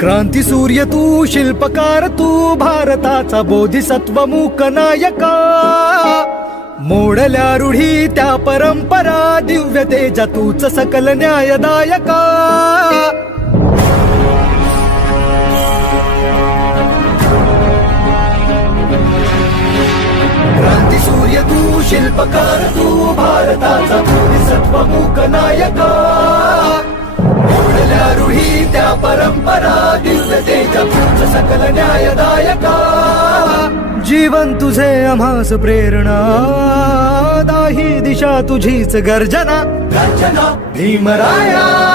क्रांती सूर्य तू, शिल्पकार तू, भारताचा बोधिसत्व मूक नायका. मोडल्या रूढी त्या परंपरा, दिव्य तेजा तूच सकल न्यायदायका. क्रांती सूर्य तू, शिल्पकार तू, भारताचा बोधिसत्व मूक नायका. मोडल्या रूढी त्या परंपरा, दिव्य तेजा तूच सकल न्यायदायका. जीवन तुझे आम्हास प्रेरणा, दाही दिशा तुझीच गर्जना. भीमराया